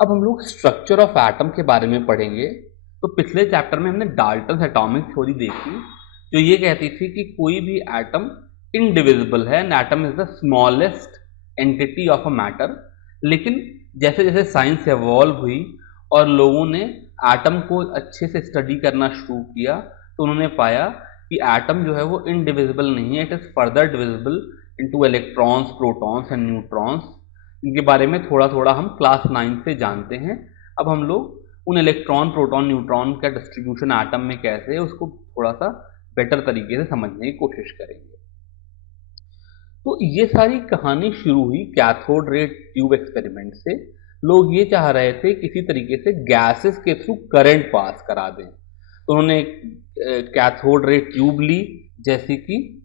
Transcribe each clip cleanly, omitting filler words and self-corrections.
अब हम लोग स्ट्रक्चर ऑफ एटम के बारे में पढ़ेंगे। तो पिछले चैप्टर में हमने डाल्टन एटॉमिक थ्योरी देखी, जो ये कहती थी कि कोई भी एटम इनडिविजिबल है and atom is the smallest entity of a matter. लेकिन जैसे जैसे साइंस एवॉल्व हुई और लोगों ने एटम को अच्छे से स्टडी करना शुरू किया, तो उन्होंने पाया कि एटम जो है वो इनडिविजिबल नहीं है, it is further divisible into electrons, protons and neutrons. इनके बारे में थोड़ा थोड़ा हम क्लास 9 से जानते हैं। अब हम लोग उन इलेक्ट्रॉन, प्रोटॉन, न्यूट्रॉन का डिस्ट्रीब्यूशन एटम में कैसे है उसको थोड़ा सा बेटर तरीके से समझने की कोशिश करेंगे। तो ये सारी कहानी शुरू हुई कैथोड रे ट्यूब एक्सपेरिमेंट से। लोग ये चाह रहे थे किसी तरीके से गैसेस के थ्रू करंट पास करा दें, तो उन्होंने कैथोड रे ट्यूब ली, जैसे कि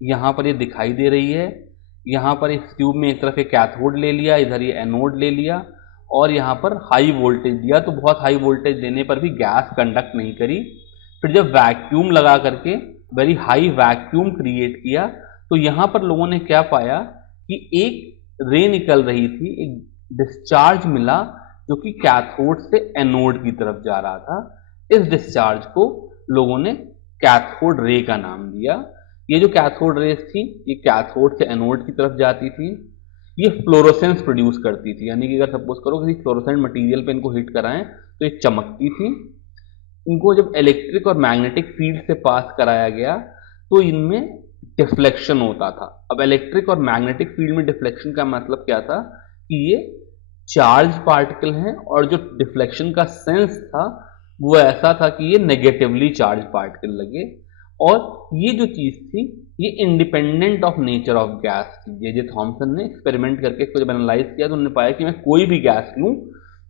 यहाँ पर ये दिखाई दे रही है। यहाँ पर इस ट्यूब में एक तरफ एक कैथोड ले लिया, इधर ये एनोड ले लिया और यहाँ पर हाई वोल्टेज दिया, तो बहुत हाई वोल्टेज देने पर भी गैस कंडक्ट नहीं करी। फिर जब वैक्यूम लगा करके वेरी हाई वैक्यूम क्रिएट किया, तो यहाँ पर लोगों ने क्या पाया कि एक रे निकल रही थी, एक डिस्चार्ज मिला जो कि कैथोड से एनोड की तरफ जा रहा था। इस डिस्चार्ज को लोगों ने कैथोड रे का नाम दिया। ये जो कैथोड रेस थी, ये कैथोड से एनोड की तरफ जाती थी। ये फ्लोरोसेंस प्रोड्यूस करती थी, यानी कि अगर सपोज करो किसी फ्लोरोसेंट मटेरियल पे इनको हिट कराएं तो ये चमकती थी। इनको जब इलेक्ट्रिक और मैग्नेटिक फील्ड से पास कराया गया तो इनमें डिफ्लेक्शन होता था। अब इलेक्ट्रिक और मैग्नेटिक फील्ड में डिफ्लेक्शन का मतलब क्या था कि ये चार्ज पार्टिकल हैं और जो डिफ्लेक्शन का सेंस था वो ऐसा था कि ये नेगेटिवली चार्ज पार्टिकल लगे। और ये जो चीज थी ये independent of nature of gas थी। जे थॉमसन ने एक्सपेरिमेंट करके इसको जब एनालाइज किया तो उन्होंने पाया कि मैं कोई भी गैस लूं,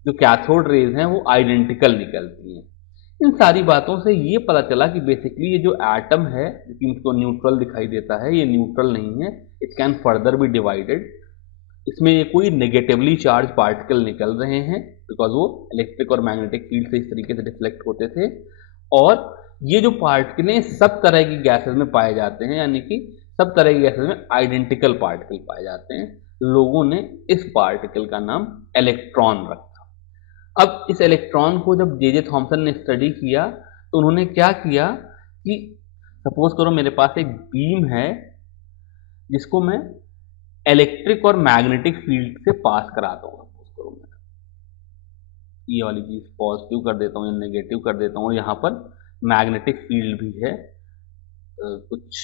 जो कैथोड रेज हैं वो आइडेंटिकल निकलती हैं। इन सारी बातों से ये पता चला कि बेसिकली ये जो एटम है, जो कि मुझको न्यूट्रल दिखाई देता है, ये न्यूट्रल नहीं है, it can further be divided. इसमें ये कोई नेगेटिवली चार्ज पार्टिकल निकल रहे हैं बिकॉज वो इलेक्ट्रिक और मैग्नेटिक फील्ड से इस तरीके से डिफ्लेक्ट होते थे। और ये जो पार्टिकल सब तरह की गैसेस में पाए जाते हैं, यानी कि सब तरह की गैसेस में आइडेंटिकल पार्टिकल पाए जाते हैं। लोगों ने इस पार्टिकल का नाम इलेक्ट्रॉन रखा। अब इस इलेक्ट्रॉन को जब जे थॉमसन ने स्टडी किया तो उन्होंने क्या किया कि सपोज करो मेरे पास एक बीम है जिसको मैं इलेक्ट्रिक और मैग्नेटिक फील्ड से पास कराता हूँ। सपोज करो मैं ये वाली चीज पॉजिटिव कर देता हूँ या नेगेटिव कर देता हूँ, यहाँ पर मैग्नेटिक फील्ड भी है कुछ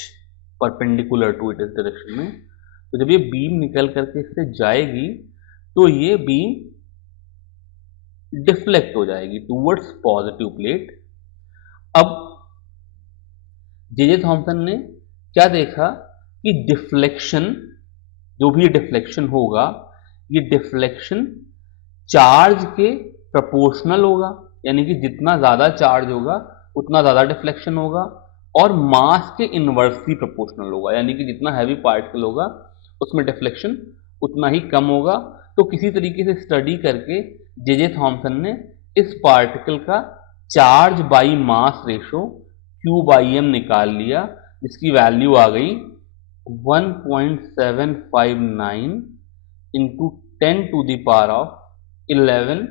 परपेंडिकुलर टू इट इस डायरेक्शन में। तो जब ये बीम निकल करके इससे जाएगी तो ये बीम डिफ्लेक्ट हो जाएगी टूवर्ड्स पॉजिटिव प्लेट। अब जे थॉमसन ने क्या देखा कि डिफ्लेक्शन, जो भी डिफ्लेक्शन होगा, ये डिफ्लेक्शन चार्ज के प्रोपोर्शनल होगा, यानी कि जितना ज्यादा चार्ज होगा उतना ज्यादा डिफ्लेक्शन होगा, और मास के इनवर्सली प्रोपोर्शनल होगा, यानी कि जितना हैवी पार्टिकल होगा उसमें डिफ्लेक्शन उतना ही कम होगा। तो किसी तरीके से स्टडी करके जे थॉमसन ने इस पार्टिकल का charge by mass ratio Q by M निकाल लिया, जिसकी वैल्यू आ गई 1.759 into 10 to the power of 11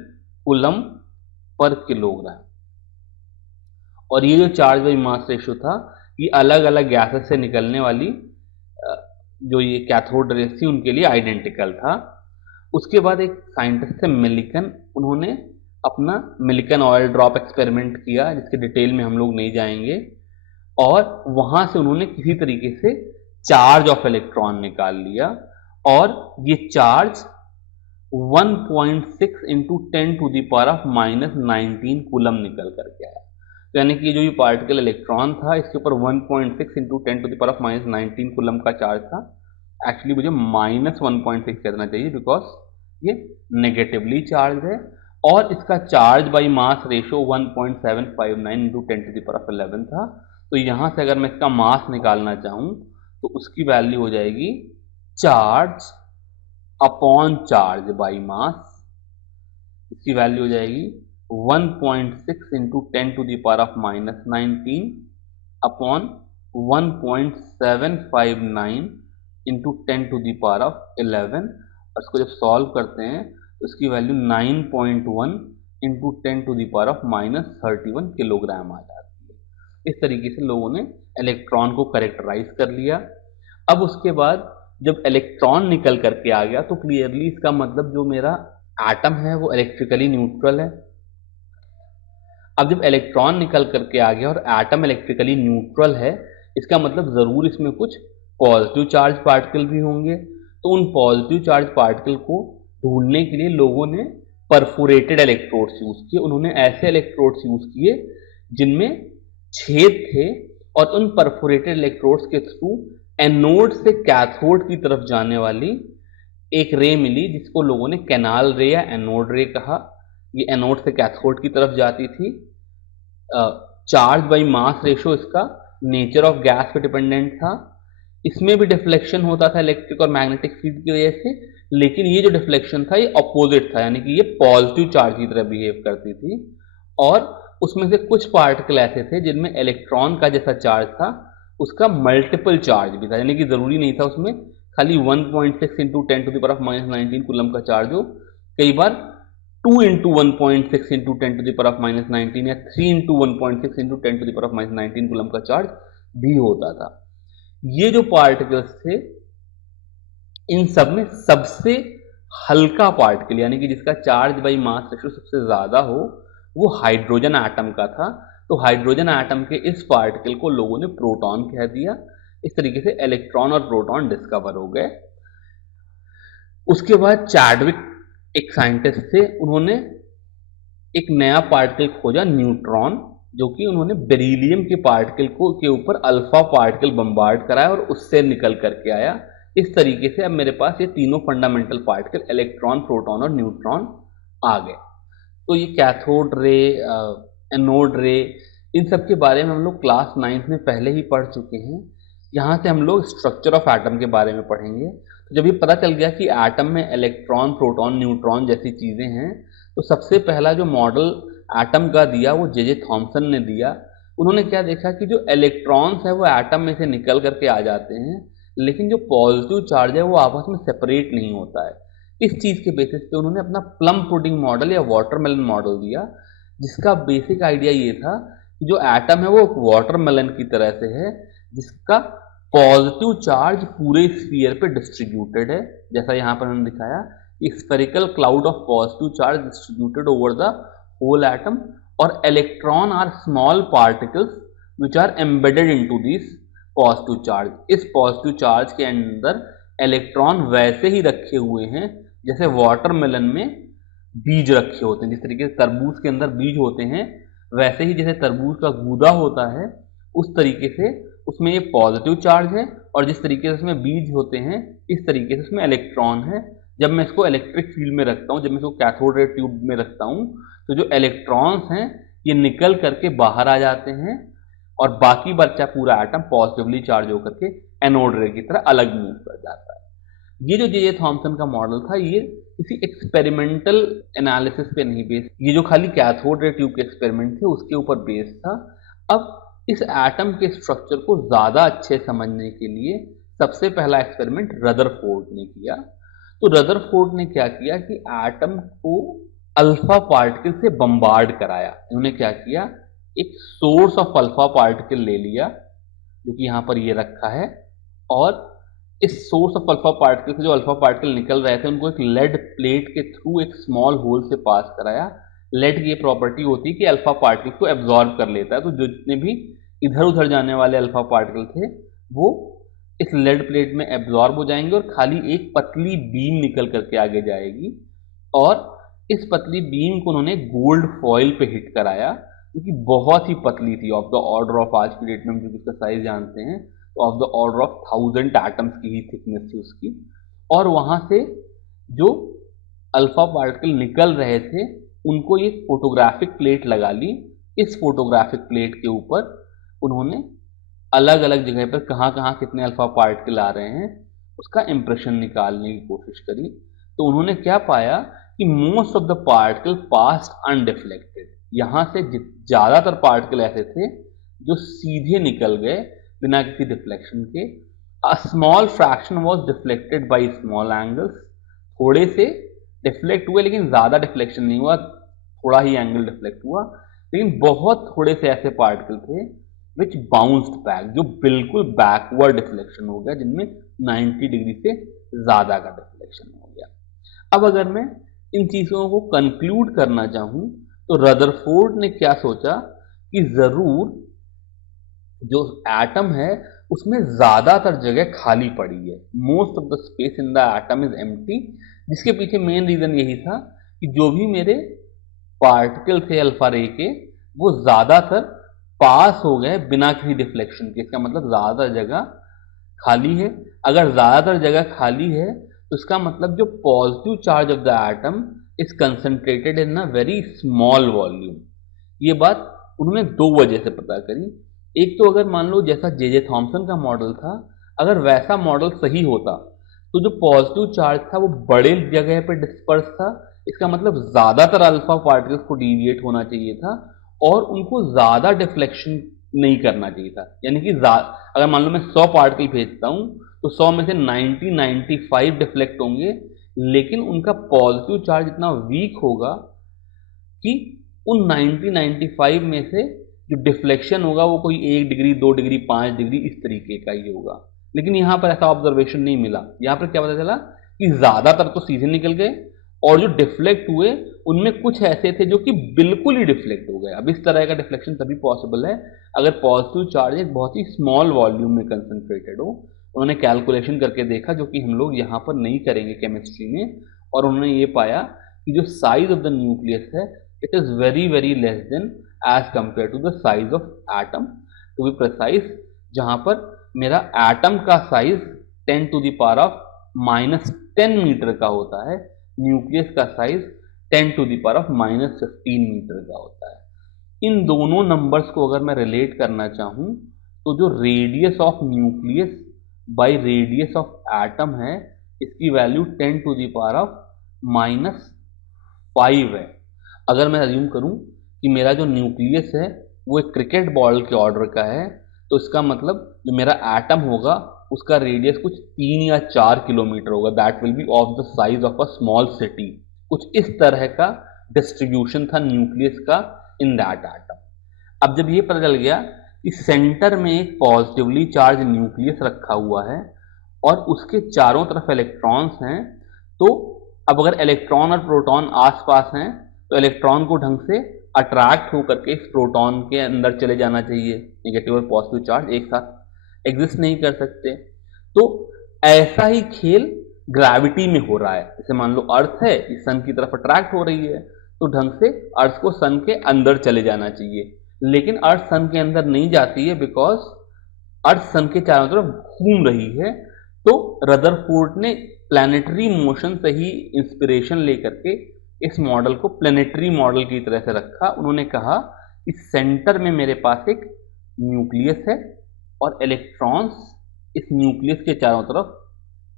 coulomb पर किलोग्राम। और ये जो चार्ज बाई मास रेशो था ये अलग अलग गैसेस से निकलने वाली जो ये कैथोड रेस थी उनके लिए आइडेंटिकल था। उसके बाद एक साइंटिस्ट थे मिलिकन, उन्होंने अपना मिलिकन ऑयल ड्रॉप एक्सपेरिमेंट किया, जिसके डिटेल में हम लोग नहीं जाएंगे। और वहां से उन्होंने किसी तरीके से चार्ज ऑफ इलेक्ट्रॉन निकाल लिया, और ये charge 1.6 into 10 to the power of -19 coulomb निकल करके आया। तो यानी कि जो ये पार्टिकल इलेक्ट्रॉन था इसके ऊपर 1.6 into 10 to the power of -19 coulomb का चार्ज था। एक्चुअली मुझे -1.6 कहना चाहिए बिकॉज ये नेगेटिवली चार्ज है, और इसका charge by mass ratio 1.759 into 10 to the power of 11 था। तो यहां से अगर मैं इसका मास निकालना चाहूं तो उसकी वैल्यू हो जाएगी charge upon charge by mass. इसकी वैल्यू हो जाएगी 1.6 into 10 to the power of -19 upon 1.759 into 10 to the power of 11। और इसको जब सॉल्व करते हैं उसकी वैल्यू 9.1 इंटू 10⁻⁻31 किलोग्राम आ जाती है। इस तरीके से लोगों ने इलेक्ट्रॉन को करेक्टराइज कर लिया। अब उसके बाद जब इलेक्ट्रॉन निकल करके आ गया तो क्लियरली इसका मतलब जो मेरा एटम है वो इलेक्ट्रिकली न्यूट्रल है। अब जब इलेक्ट्रॉन निकल करके आ गया और एटम इलेक्ट्रिकली न्यूट्रल है, इसका मतलब जरूर इसमें कुछ पॉजिटिव चार्ज पार्टिकल भी होंगे। तो उन पॉजिटिव चार्ज पार्टिकल को ढूंढने के लिए लोगों ने परफोरेटेड इलेक्ट्रोड्स यूज किए। उन्होंने ऐसे इलेक्ट्रोड्स यूज किए जिनमें छेद थे और उन परफोरेटेड इलेक्ट्रोड्स के थ्रू एनोड से कैथोड की तरफ जाने वाली एक रे मिली जिसको लोगों ने कैनाल रे या एनोड रे कहा। ये एनोड से कैथोड की तरफ जाती थी। चार्ज बाई मास रेशो इसका नेचर ऑफ गैस पे डिपेंडेंट था। इसमें भी डिफ्लेक्शन होता था इलेक्ट्रिक और मैग्नेटिक फील्ड की वजह से, लेकिन ये जो डिफ्लेक्शन था ये अपोजिट था, यानी कि ये पॉजिटिव चार्ज की तरह बिहेव करती थी। और उसमें से कुछ पार्टिकल ऐसे थे जिनमें इलेक्ट्रॉन का जैसा चार्ज था उसका मल्टीपल चार्ज भी था, यानी कि जरूरी नहीं था उसमें खाली 1.6 इंटू 10⁻⁻19 कूलम का चार्ज हो। कई बार 2 इंटू 1.6 इंटू 10⁻⁻19 या 3 इंटू 1.6 इंटू 10⁻⁻19 कूलम का चार्ज भी होता था। ये जो पार्टिकल्स थे इन सब में सबसे हल्का पार्टिकल, यानी कि जिसका चार्ज बाई मास रेशियो सबसे ज्यादा हो, वो हाइड्रोजन एटम का था। तो हाइड्रोजन एटम के इस पार्टिकल को लोगों ने प्रोटॉन कह दिया। इस तरीके से इलेक्ट्रॉन और प्रोटॉन डिस्कवर हो गए। उसके बाद चैडविक एक साइंटिस्ट थे, उन्होंने एक नया पार्टिकल खोजा न्यूट्रॉन, जो कि उन्होंने बेरिलियम के पार्टिकल को के ऊपर अल्फा पार्टिकल बम्बार्ड कराया और उससे निकल करके आया। इस तरीके से अब मेरे पास ये तीनों फंडामेंटल पार्टिकल इलेक्ट्रॉन, प्रोटॉन और न्यूट्रॉन आ गए। तो ये कैथोड रे, एनोड रे, इन सब के बारे में हम लोग क्लास 9th में पहले ही पढ़ चुके हैं। यहाँ से हम लोग स्ट्रक्चर ऑफ एटम के बारे में पढ़ेंगे। तो जब ये पता चल गया कि एटम में इलेक्ट्रॉन, प्रोटॉन, न्यूट्रॉन जैसी चीजें हैं, तो सबसे पहला जो मॉडल एटम का दिया वो जे थॉमसन ने दिया। उन्होंने क्या देखा कि जो इलेक्ट्रॉन्स है वो एटम में से निकल करके आ जाते हैं, लेकिन जो पॉजिटिव चार्ज है वो आपस में सेपरेट नहीं होता है। इस चीज के बेसिस पे उन्होंने अपना प्लम पुडिंग मॉडल या वाटरमेलन मॉडल दिया, जिसका बेसिक आइडिया ये था कि जो एटम है वो वाटरमेलन की तरह से है, जिसका पॉजिटिव चार्ज पूरे स्फीयर पे डिस्ट्रीब्यूटेड है। जैसा यहाँ पर हमने दिखाया, spherical cloud of positive charge distributed over the whole atom, और electron are small particles which are embedded into this positive charge. इस पॉजिटिव चार्ज के अंदर इलेक्ट्रॉन वैसे ही रखे हुए हैं जैसे वाटरमेलन में बीज रखे होते हैं। जिस तरीके से तरबूज के अंदर बीज होते हैं, वैसे ही जैसे तरबूज का गूदा होता है, उस तरीके से उसमें ये पॉजिटिव चार्ज है, और जिस तरीके से उसमें बीज होते हैं इस तरीके से उसमें इलेक्ट्रॉन है। जब मैं इसको इलेक्ट्रिक फील्ड में रखता हूँ, जब मैं इसको कैथोड रे ट्यूब में रखता हूँ, तो जो इलेक्ट्रॉन्स हैं ये निकल करके बाहर आ जाते हैं और बाकी बचा पूरा एटम पॉजिटिवली चार्ज होकर के एनोड रे की तरह अलग मूव कर जाता है। ये जो जे थॉमसन का मॉडल था, ये किसी एक्सपेरिमेंटल एनालिसिस पे नहीं बेस्ड, ये जो खाली कैथोड रे ट्यूब के एक्सपेरिमेंट थे उसके ऊपर बेस्ड था। अब इस एटम के स्ट्रक्चर को ज्यादा अच्छे समझने के लिए सबसे पहला एक्सपेरिमेंट रदरफोर्ड ने किया। तो रदरफोर्ड ने क्या किया कि एटम को अल्फा पार्टिकल से बम्बार्ड कराया। उन्होंने क्या किया, एक सोर्स ऑफ अल्फा पार्टिकल ले लिया, जो कि यहां पर ये रखा है, और इस सोर्स ऑफ अल्फा पार्टिकल से जो अल्फा पार्टिकल निकल रहे थे उनको एक लेड प्लेट के थ्रू एक स्मॉल होल से पास कराया। लेड की ये प्रॉपर्टी होती है कि अल्फा पार्टिकल को एब्जॉर्ब कर लेता है, तो जो जितने भी इधर उधर जाने वाले अल्फा पार्टिकल थे वो इस लेड प्लेट में एब्जॉर्ब हो जाएंगे और खाली एक पतली बीम निकल करके आगे जाएगी। और इस पतली बीम को उन्होंने गोल्ड फॉइल पे हिट कराया, क्योंकि बहुत ही पतली थी, ऑफ द ऑर्डर ऑफ, आज की डेट में हम जो इसका साइज जानते हैं तो of the order of 1000 atoms की ही थिकनेस थी उसकी। और वहां से जो अल्फा पार्टिकल निकल रहे थे उनको ये फोटोग्राफिक प्लेट लगा ली। इस फोटोग्राफिक प्लेट के ऊपर उन्होंने अलग अलग जगह पर कहाँ कहाँ कितने अल्फा पार्टिकल आ रहे हैं उसका इंप्रेशन निकालने की कोशिश करी। तो उन्होंने क्या पाया कि most of the particle passed undeflected. यहाँ से ज्यादातर पार्टिकल ऐसे थे जो सीधे निकल गए बिना किसी डिफ्लेक्शन के। A small fraction was deflected by small angles. थोड़े से डिफ्लेक्ट हुए लेकिन ज़्यादा डिफ्लेक्शन नहीं हुआ, थोड़ा ही एंगल डिफ्लेक्ट हुआ, लेकिन बहुत थोड़े से ऐसे पार्टिकल थे विच बाउंस्ड बैक, जो बिल्कुल बैकवर्ड डिफ्लेक्शन हो गया, जिनमें 90 डिग्री से ज़्यादा का डिफ्लेक्शन हो गया। अब अगर मैं इन चीज़ों को कंक्लूड करना चाहूँ तो रदरफोर्ड ने क्या सोचा कि ज़रूर जो एटम है उसमें ज़्यादातर जगह खाली पड़ी है, most of the space in the atom is empty, जिसके पीछे मेन रीज़न यही था कि जो भी मेरे पार्टिकल थे अल्फा रे के वो ज़्यादातर पास हो गए बिना किसी डिफ्लेक्शन के। इसका मतलब ज़्यादातर जगह खाली है। अगर ज़्यादातर जगह खाली है तो इसका मतलब जो positive charge of the atom is concentrated in a very small volume. ये बात उन्होंने दो वजह से पता करी। एक तो अगर मान लो जैसा जे थॉम्सन का मॉडल था, अगर वैसा मॉडल सही होता तो जो पॉजिटिव चार्ज था वो बड़े जगह पे डिस्पर्स था, इसका मतलब ज़्यादातर अल्फा पार्टिकल्स को डिविएट होना चाहिए था और उनको ज़्यादा डिफ्लेक्शन नहीं करना चाहिए था। यानी कि अगर मान लो मैं 100 पार्टिकल भेजता हूँ तो 100 में से 95 डिफ्लेक्ट होंगे, लेकिन उनका पॉजिटिव चार्ज इतना वीक होगा कि उन 95 में से जो डिफ्लेक्शन होगा वो कोई 1 डिग्री 2 डिग्री 5 डिग्री इस तरीके का ही होगा। लेकिन यहाँ पर ऐसा ऑब्जर्वेशन नहीं मिला। यहाँ पर क्या पता चला कि ज़्यादातर तो सीधे निकल गए और जो डिफ्लेक्ट हुए उनमें कुछ ऐसे थे जो कि बिल्कुल ही डिफ्लेक्ट हो गए। अब इस तरह का डिफ्लेक्शन तभी पॉसिबल है अगर पॉजिटिव चार्ज एक बहुत ही स्मॉल वॉल्यूम में कंसंट्रेटेड हो। उन्होंने कैलकुलेशन करके देखा, जो कि हम लोग यहाँ पर नहीं करेंगे केमिस्ट्री में, और उन्होंने ये पाया कि जो साइज ऑफ द न्यूक्लियस है it is very very less than as compare to the size of atom. To be precise, जहाँ पर मेरा एटम का size 10 to the power of -10 metre का होता है, न्यूक्लियस का size 10 to the power of -15 metre का होता है। इन दोनों नंबर्स को अगर मैं रिलेट करना चाहूँ तो जो radius of nucleus by radius of atom है, इसकी value 10 to the power of -5 है। अगर मैं अज्यूम करूँ कि मेरा जो न्यूक्लियस है वो एक क्रिकेट बॉल के ऑर्डर का है, तो इसका मतलब जो मेरा एटम होगा उसका रेडियस कुछ 3 या 4 किलोमीटर होगा। That will be of the size of a small city. कुछ इस तरह का डिस्ट्रीब्यूशन था न्यूक्लियस का इन दैट एटम। अब जब ये पता चल गया कि सेंटर में एक पॉजिटिवली चार्ज न्यूक्लियस रखा हुआ है और उसके चारों तरफ इलेक्ट्रॉन्स हैं, तो अब अगर इलेक्ट्रॉन और प्रोटॉन आसपास हैं तो इलेक्ट्रॉन को ढंग से अट्रैक्ट होकर के इस प्रोटॉन के अंदर चले जाना चाहिए। नेगेटिव और पॉजिटिव चार्ज एक साथ एग्जिस्ट नहीं कर सकते। तो ऐसा ही खेल ग्रेविटी में हो रहा है। जैसे मान लो अर्थ है, इस सन की तरफ अट्रैक्ट हो रही है, तो ढंग से अर्थ को सन के अंदर चले जाना चाहिए, लेकिन अर्थ सन के अंदर नहीं जाती है बिकॉज अर्थ सन के चारों तरफ घूम रही है। तो रदरफोर्ड ने प्लैनेटरी मोशन से ही इंस्पिरेशन लेकर के इस मॉडल को प्लैनेटरी मॉडल की तरह से रखा। उन्होंने कहा कि सेंटर में मेरे पास एक न्यूक्लियस है और इलेक्ट्रॉन्स इस न्यूक्लियस के चारों तरफ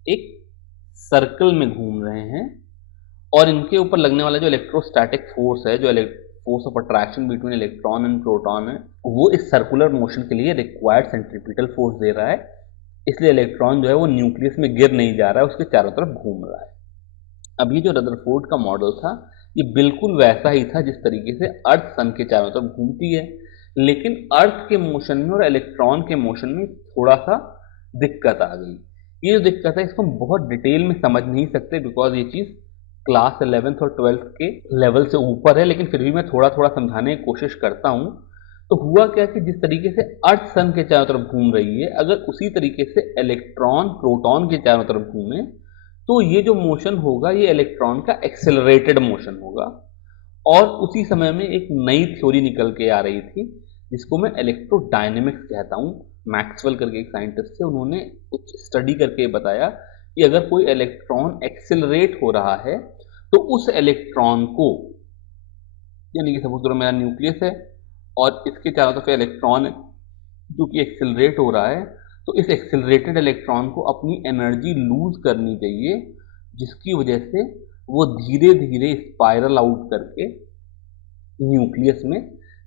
एक सर्कल में घूम रहे हैं, और इनके ऊपर लगने वाला जो इलेक्ट्रोस्टैटिक फोर्स है, जो force of attraction between electron and proton है, वो इस सर्कुलर मोशन के लिए रिक्वायर्ड सेंट्रीपिटल फोर्स दे रहा है। इसलिए इलेक्ट्रॉन जो है वो न्यूक्लियस में गिर नहीं जा रहा है, उसके चारों तरफ घूम रहा है। अब ये जो रदरफोर्ड का मॉडल था ये बिल्कुल वैसा ही था जिस तरीके से अर्थ सन के चारों तरफ घूमती है, लेकिन अर्थ के मोशन में और इलेक्ट्रॉन के मोशन में थोड़ा सा दिक्कत आ गई। ये जो दिक्कत है इसको हम बहुत डिटेल में समझ नहीं सकते बिकॉज ये चीज़ क्लास 11th और 12th के लेवल से ऊपर है, लेकिन फिर भी मैं थोड़ा थोड़ा समझाने की कोशिश करता हूँ। तो हुआ क्या कि जिस तरीके से अर्थ सन के चारों तरफ घूम रही है, अगर उसी तरीके से इलेक्ट्रॉन प्रोटॉन के चारों तरफ घूमे तो ये जो मोशन होगा ये इलेक्ट्रॉन का एक्सेलरेटेड मोशन होगा। और उसी समय में एक नई थ्योरी निकल के आ रही थी जिसको मैं इलेक्ट्रोडायनेमिक्स कहता हूँ। मैक्सवेल करके एक साइंटिस्ट थे, उन्होंने कुछ स्टडी करके बताया कि अगर कोई इलेक्ट्रॉन एक्सेलरेट हो रहा है तो उस इलेक्ट्रॉन को, यानी कि सपोज करो मेरा न्यूक्लियस है और इसके चारों तरफ इलेक्ट्रॉन जो कि एक्सेलरेट हो रहा है, तो इस एक्सेलरेटेड इलेक्ट्रॉन को अपनी एनर्जी लूज करनी चाहिए, जिसकी वजह से वो धीरे धीरे स्पाइरल आउट करके न्यूक्लियस में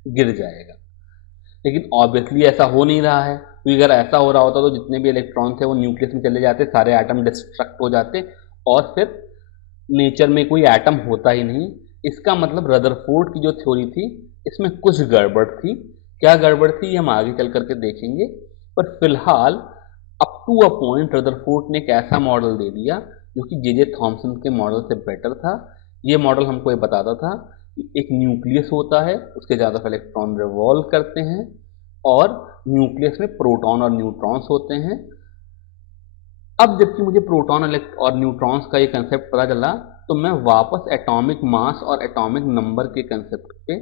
गिर जाएगा। लेकिन ऑब्वियसली ऐसा हो नहीं रहा है, क्योंकि अगर ऐसा हो रहा होता तो जितने भी इलेक्ट्रॉन थे वो न्यूक्लियस में चले जाते, सारे एटम डिस्ट्रक्ट हो जाते और फिर नेचर में कोई एटम होता ही नहीं। इसका मतलब रदरफोर्ड की जो थ्योरी थी इसमें कुछ गड़बड़ थी। क्या गड़बड़ थी ये हम आगे चल करके देखेंगे, पर फिलहाल up to a point Rutherford ने एक ऐसा मॉडल दे दिया जो कि जे थॉमसन के मॉडल से बेटर था। ये मॉडल हमको ये बताता था कि एक न्यूक्लियस होता है, उसके ज़्यादा इलेक्ट्रॉन रिवॉल्व करते हैं और न्यूक्लियस में प्रोटॉन और न्यूट्रॉन्स होते हैं। अब जबकि मुझे प्रोटॉन और न्यूट्रॉन्स का ये कंसेप्ट पता चला, तो मैं वापस एटॉमिक मास और एटॉमिक नंबर के कंसेप्ट पे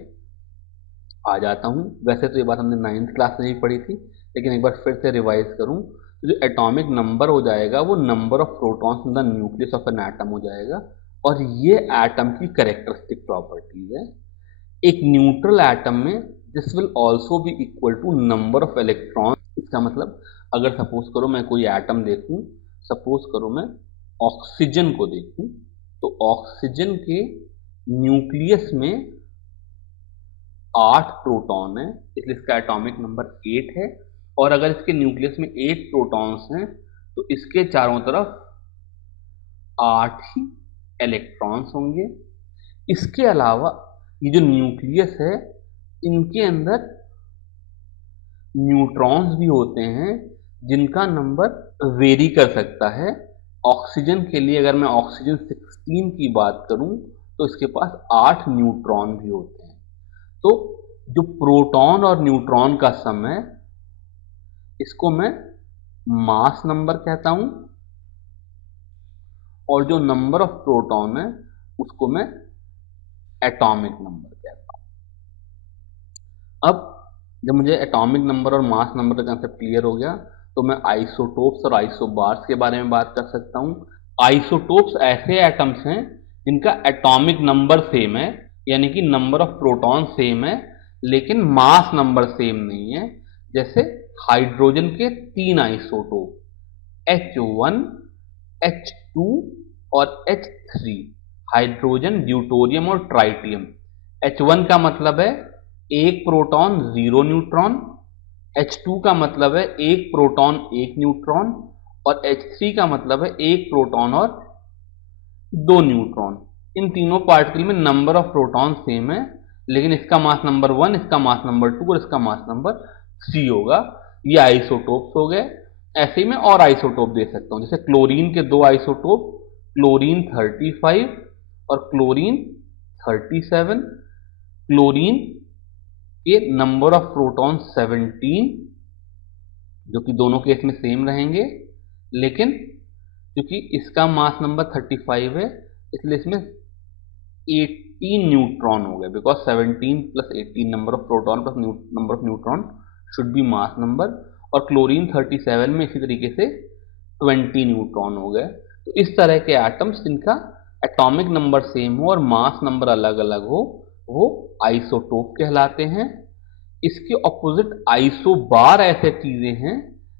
आ जाता हूँ। वैसे तो ये बात हमने 9th क्लास में ही पढ़ी थी, लेकिन एक बार फिर से रिवाइज करूँ तो जो एटॉमिक नंबर हो जाएगा वो number of protons in the nucleus of an atom हो जाएगा, और ये एटम की कैरेक्टरिस्टिक प्रॉपर्टीज है। एक न्यूट्रल एटम में this will also be equal to number of electron. इसका मतलब अगर सपोज करो मैं कोई एटम देखूं, सपोज करो मैं ऑक्सीजन को देखूं, तो ऑक्सीजन के न्यूक्लियस में 8 प्रोटॉन है, इसलिए इसका एटॉमिक नंबर 8 है। और अगर इसके न्यूक्लियस में 8 प्रोटॉन्स हैं तो इसके चारों तरफ 8 ही इलेक्ट्रॉन्स होंगे। इसके अलावा ये जो न्यूक्लियस है इनके अंदर न्यूट्रॉन्स भी होते हैं जिनका नंबर वेरी कर सकता है। ऑक्सीजन के लिए अगर मैं ऑक्सीजन 16 की बात करूं तो इसके पास 8 न्यूट्रॉन भी होते हैं। तो जो प्रोटॉन और न्यूट्रॉन का सम है इसको मैं मास नंबर कहता हूं, और जो नंबर ऑफ प्रोटॉन है उसको मैं एटॉमिक नंबर कहता हूं। अब जब मुझे एटॉमिक नंबर और मास नंबर का कंसेप्ट क्लियर हो गया तो मैं आइसोटोप्स और आइसोबार्स के बारे में बात कर सकता हूं। आइसोटोप्स ऐसे एटम्स हैं जिनका एटॉमिक नंबर सेम है, यानी कि नंबर ऑफ प्रोटॉन सेम है लेकिन मास नंबर सेम नहीं है। जैसे हाइड्रोजन के 3 आइसोटोप H1, H2 और H3, हाइड्रोजन, ड्यूटोरियम और ट्राइटियम। H1 का मतलब है 1 प्रोटॉन 0 न्यूट्रॉन, H2 का मतलब है 1 प्रोटॉन 1 न्यूट्रॉन, और H3 का मतलब है 1 प्रोटॉन और 2 न्यूट्रॉन। इन तीनों पार्टिकल में नंबर ऑफ प्रोटॉन सेम है, लेकिन इसका मास नंबर 1, इसका मास नंबर 2 और इसका मास नंबर 3 होगा। ये आइसोटोप्स हो गए। ऐसे ही मैं और आइसोटोप दे सकता हूं, जैसे क्लोरीन के 2 आइसोटोप, क्लोरीन 35 और क्लोरीन 37। क्लोरीन के नंबर ऑफ प्रोटॉन 17, जो कि दोनों केस में सेम रहेंगे, लेकिन क्योंकि इसका मास नंबर 35 है इसलिए इसमें 18 न्यूट्रॉन हो गए, because 17 plus 18 number of proton plus number of neutron should be mass number. और क्लोरीन 37 में इसी तरीके से 20 न्यूट्रॉन हो गए। तो इस तरह के एटम्स जिनका एटॉमिक नंबर सेम हो और मास नंबर अलग अलग हो वो आइसोटोप कहलाते हैं। इसके ऑपोजिट आइसोबार ऐसे चीजें हैं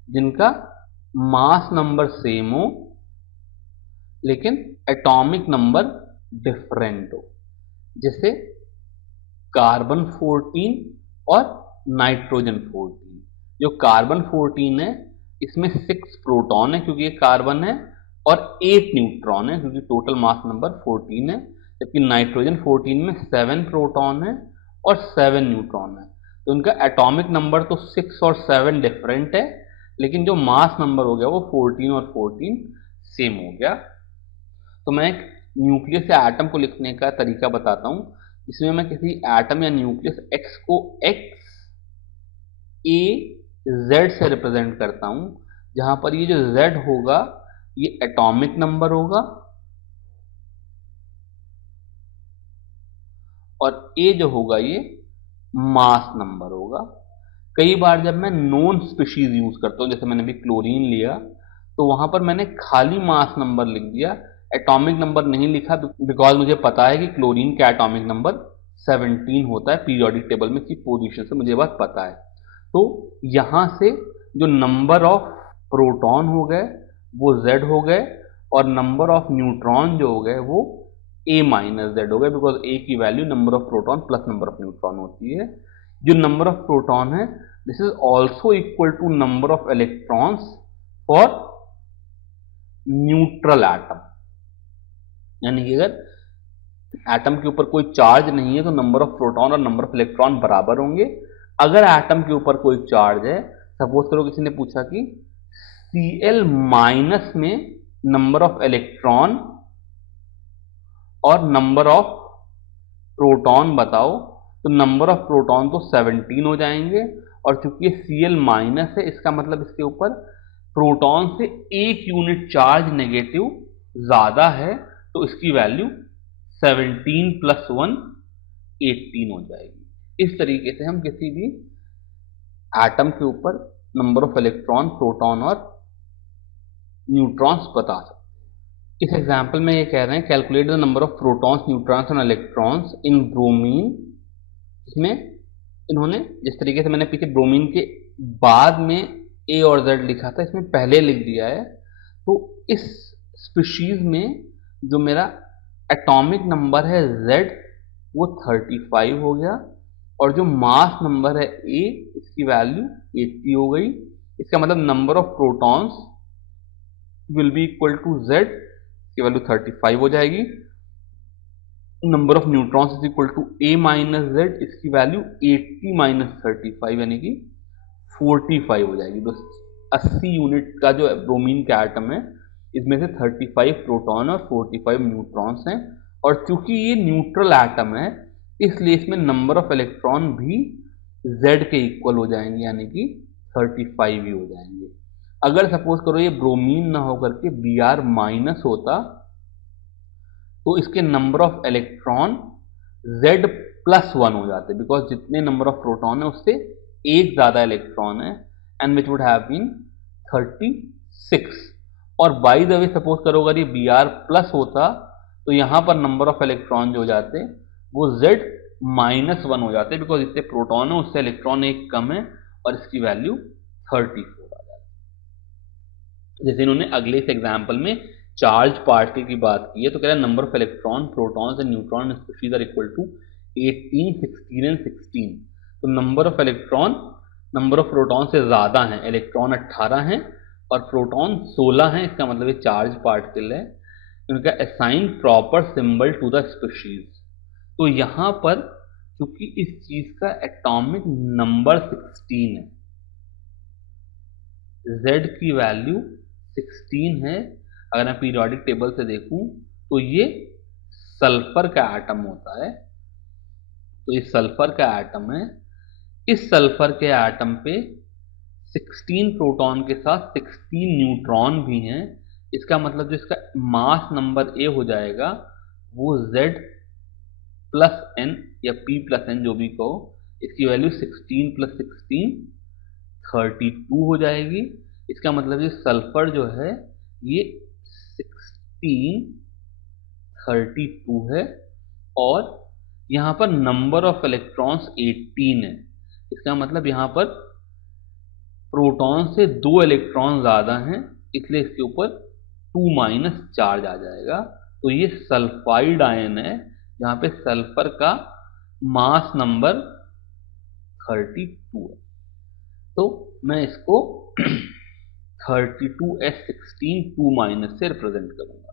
जिनका मास नंबर सेम हो लेकिन एटॉमिक नंबर डिफरेंट हो, जैसे कार्बन 14 और नाइट्रोजन 14। जो कार्बन 14 है इसमें 6 प्रोटॉन है क्योंकि ये कार्बन है, और 8 न्यूट्रॉन है क्योंकि टोटल मास नंबर 14 है। जबकि नाइट्रोजन 14 में 7 प्रोटॉन है और 7 न्यूट्रॉन है। तो उनका एटॉमिक नंबर तो 6 और 7 डिफरेंट है, लेकिन जो मास नंबर हो गया वो 14 और 14 सेम हो गया। तो मैं एक न्यूक्लियस या एटम को लिखने का तरीका बताता हूं, इसमें मैं किसी एटम या न्यूक्लियस X को X, A, Z से रिप्रेजेंट करता हूं, जहां पर ये जो Z होगा ये एटॉमिक नंबर होगा और A जो होगा ये मास नंबर होगा। कई बार जब मैं नॉन स्पीशीज यूज करता हूं, जैसे मैंने अभी क्लोरीन लिया तो वहां पर मैंने खाली मास नंबर लिख दिया, एटॉमिक नंबर नहीं लिखा, बिकॉज मुझे पता है कि क्लोरीन का एटॉमिक नंबर 17 होता है पीरियोडिक टेबल में, इसकी पोजीशन से मुझे बात पता है। तो यहां से जो नंबर ऑफ प्रोटॉन हो गए वो Z हो गए और नंबर ऑफ न्यूट्रॉन जो हो गए वो A माइनस Z हो गए, बिकॉज A की value number of proton plus number of neutron होती है। जो नंबर ऑफ प्रोटॉन है this is also equal to number of electrons for neutral atom. यानी कि अगर एटम के ऊपर कोई चार्ज नहीं है तो नंबर ऑफ प्रोटॉन और नंबर ऑफ इलेक्ट्रॉन बराबर होंगे। अगर एटम के ऊपर कोई चार्ज है, सपोज करो किसी ने पूछा कि Cl माइनस में नंबर ऑफ इलेक्ट्रॉन और नंबर ऑफ प्रोटॉन बताओ, तो नंबर ऑफ प्रोटॉन तो 17 हो जाएंगे, और चूंकि ये Cl माइनस है इसका मतलब इसके ऊपर प्रोटॉन से एक यूनिट चार्ज नेगेटिव ज्यादा है, तो इसकी वैल्यू 17 प्लस 1 18 हो जाएगी। इस तरीके से हम किसी भी एटम के ऊपर नंबर ऑफ इलेक्ट्रॉन, प्रोटॉन और न्यूट्रॉन्स बता सकते हैं। इस एग्जांपल में ये कह रहे हैं calculate the number of protons, neutrons and electrons in bromine. इसमें इन्होंने जिस तरीके से मैंने पीछे ब्रोमीन के बाद में ए और जेड लिखा था, इसमें पहले लिख दिया है। तो इस स्पीशीज में जो मेरा एटॉमिक नंबर है जेड वो 35 हो गया, और जो मास नंबर है ए इसकी वैल्यू 80 हो गई। इसका मतलब number of protons will be equal to Z, इसकी वैल्यू 35 हो जाएगी। Number of neutrons is equal to A minus Z, इसकी वैल्यू 80 माइनस 35 यानी कि 45 हो जाएगी। तो 80 यूनिट का जो ब्रोमीन का एटम है इसमें से 35 प्रोटॉन और 45 न्यूट्रॉन्स हैं, और चूंकि ये न्यूट्रल एटम है इसलिए इसमें नंबर ऑफ इलेक्ट्रॉन भी Z के इक्वल हो जाएंगे, यानी कि 35 ही हो जाएंगे। अगर सपोज करो ये ब्रोमीन ना होकर के Br माइनस होता तो इसके number of electron Z plus 1 हो जाते, बिकॉज जितने नंबर ऑफ प्रोटॉन है उससे एक ज्यादा इलेक्ट्रॉन है, and which would have been 36। और बाय द वे सपोज करो अगर ये Br प्लस होता तो यहां पर नंबर ऑफ इलेक्ट्रॉन जो हो जाते वो Z माइनस 1 हो जाते, बिकॉज जितने प्रोटॉन है उससे इलेक्ट्रॉन एक कम है और इसकी वैल्यू 34 आ जाती। जैसे इन्होंने अगले इस एग्जाम्पल में चार्ज पार्टिकल की बात की है, तो कह रहा है number of electron, protons and neutron species are equal to 18, 16 and 16। तो number of electron number of proton से ज्यादा हैं, इलेक्ट्रॉन 18 हैं और प्रोटॉन 16 हैं, इसका मतलब ये चार्ज पार्टिकल है। उनका assign proper symbol to the species. तो यहां पर क्योंकि इस चीज का एटॉमिक नंबर 16 है, Z की वैल्यू 16 है। अगर मैं पीरियोडिक टेबल से देखूं तो ये सल्फर का एटम होता है, तो ये सल्फर का एटम है। इस सल्फर के एटम पे 16 प्रोटॉन के साथ 16 न्यूट्रॉन भी हैं, इसका मतलब जो इसका मास नंबर ए हो जाएगा वो Z प्लस एन या P प्लस एन जो भी कहो, इसकी वैल्यू 16 प्लस 16 32 हो जाएगी। इसका मतलब ये सल्फर जो है ये 16 32 है, और यहां पर नंबर ऑफ इलेक्ट्रॉन्स 18 है। इसका मतलब यहां पर प्रोटॉन से 2 इलेक्ट्रॉन ज्यादा हैं, इसलिए इसके ऊपर 2 माइनस चार्ज आ जाएगा। तो ये सल्फाइड आयन है जहां पे सल्फर का मास नंबर 32 है। तो मैं इसको 32S16 2 माइनस से रिप्रेजेंट करूंगा।